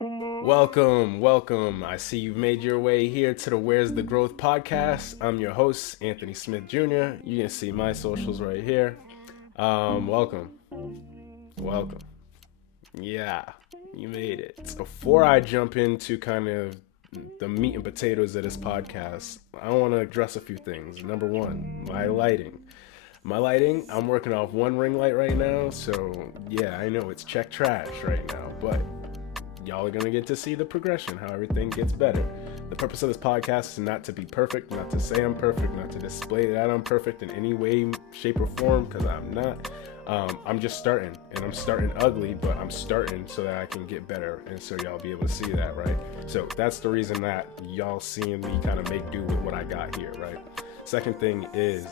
Welcome. I see you've made your way here to the Where's the Growth podcast. I'm your host, Anthony Smith Jr. You can see my socials right here. Welcome. Yeah, you made it. Before I jump into kind of the meat and potatoes of this podcast, I want to address a few things. Number one, my lighting. I'm working off one ring light right now, so yeah, I know it's check trash right now, but y'all are going to get to see the progression, how everything gets better. The purpose of this podcast is not to be perfect, not to say I'm perfect, not to display that I'm perfect in any way, shape, or form, because I'm not. I'm just starting, and I'm starting ugly, but I'm starting so that I can get better, and so y'all be able to see that, right? So that's the reason that y'all seeing me kind of make do with what I got here, right? Second thing is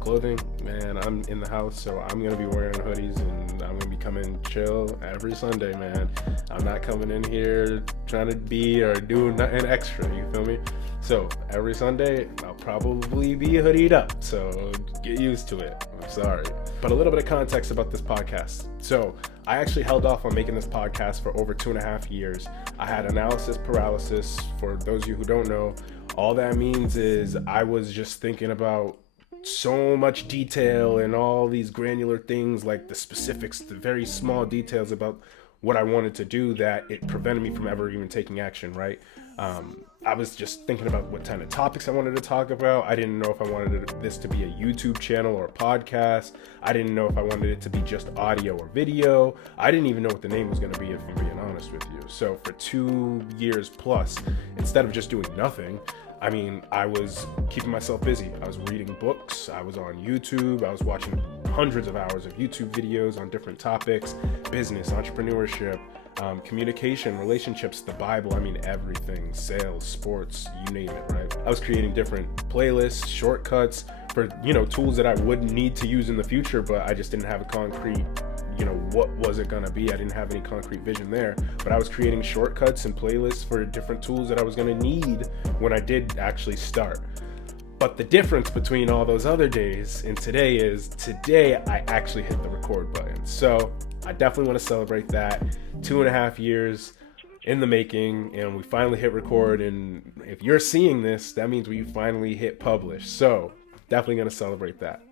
clothing. Man, I'm in the house, so I'm gonna be wearing hoodies, and I'm gonna be coming chill every Sunday, man. I'm not coming in here trying to be or do nothing extra, you feel me? So every Sunday I'll probably be hoodied up, so get used to it. I'm sorry. But a little bit of context about this podcast. So I actually held off on making this podcast for over 2.5 years. I had analysis paralysis. For those of you who don't know, all that means is I was just thinking about so much detail and all these granular things, like the specifics, the very small details about what I wanted to do, that it prevented me from ever even taking action, right? I was just thinking about what kind of topics I wanted to talk about. I didn't know if I wanted this to be a YouTube channel or a podcast. I didn't know if I wanted it to be just audio or video. I didn't even know what the name was going to be, if I'm being honest with you. So for 2 years plus, instead of just doing nothing, I was keeping myself busy. I was reading books. I was on YouTube. I was watching hundreds of hours of YouTube videos on different topics: business, entrepreneurship, communication, relationships, the Bible, everything, sales, sports, you name it, right? I was creating different playlists, shortcuts for, tools that I would need to use in the future, but I just didn't have a concrete, what was it gonna be? I didn't have any concrete vision there, but I was creating shortcuts and playlists for different tools that I was gonna need when I did actually start. But the difference between all those other days and today is today I actually hit the record button. So I definitely want to celebrate that. 2.5 years in the making, and we finally hit record. And if you're seeing this, that means we finally hit publish. So definitely going to celebrate that.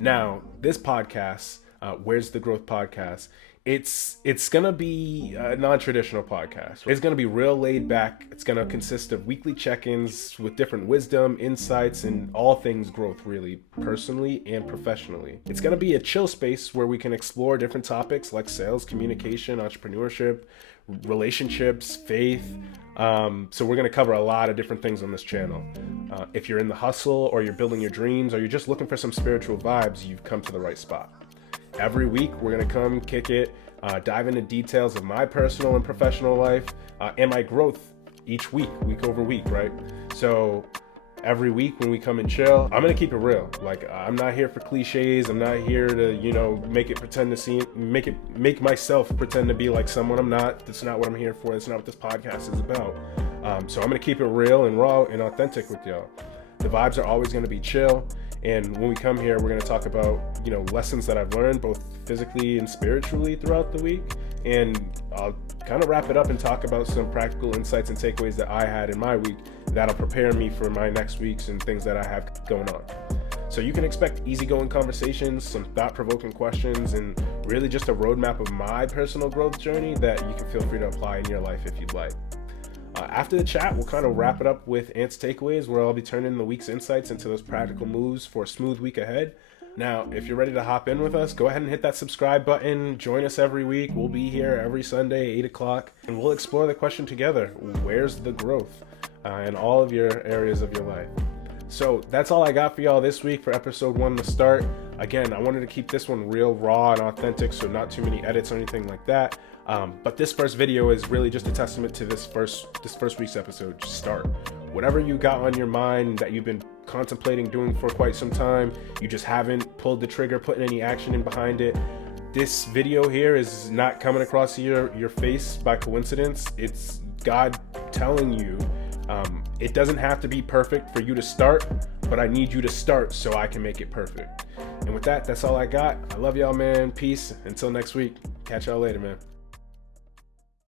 Now, this podcast, Where's the Growth podcast, it's going to be a non-traditional podcast. It's going to be real laid back. It's going to consist of weekly check-ins with different wisdom, insights, and all things growth, really, personally and professionally. It's going to be a chill space where we can explore different topics like sales, communication, entrepreneurship, relationships, faith. So we're going to cover a lot of different things on this channel. If you're in the hustle, or you're building your dreams, or you're just looking for some spiritual vibes, you've come to the right spot. Every week, we're going to come kick it, dive into details of my personal and professional life, and my growth each week over week, right? So every week when we come and chill, I'm going to keep it real. Like, I'm not here for cliches. I'm not here to, make myself pretend to be like someone I'm not. That's not what I'm here for. That's not what this podcast is about. So I'm going to keep it real and raw and authentic with y'all. The vibes are always going to be chill. And when we come here, we're going to talk about, lessons that I've learned both physically and spiritually throughout the week. And I'll kind of wrap it up and talk about some practical insights and takeaways that I had in my week that'll prepare me for my next weeks and things that I have going on. So you can expect easygoing conversations, some thought-provoking questions, and really just a roadmap of my personal growth journey that you can feel free to apply in your life if you'd like. After the chat, we'll kind of wrap it up with Ant's takeaways, where I'll be turning the week's insights into those practical moves for a smooth week ahead. Now, if you're ready to hop in with us, go ahead and hit that subscribe button. Join us every week. We'll be here every Sunday, 8 o'clock, and we'll explore the question together: where's the growth in all of your areas of your life? So that's all I got for y'all this week for episode 1 to start. Again, I wanted to keep this one real raw and authentic, so not too many edits or anything like that. But this first video is really just a testament to this first week's episode. Just start. Whatever you got on your mind that you've been contemplating doing for quite some time, you just haven't pulled the trigger, put any action in behind it. This video here is not coming across your face by coincidence. It's God telling you, it doesn't have to be perfect for you to start, but I need you to start so I can make it perfect. And with that, that's all I got. I love y'all, man. Peace. Until next week. Catch y'all later, man.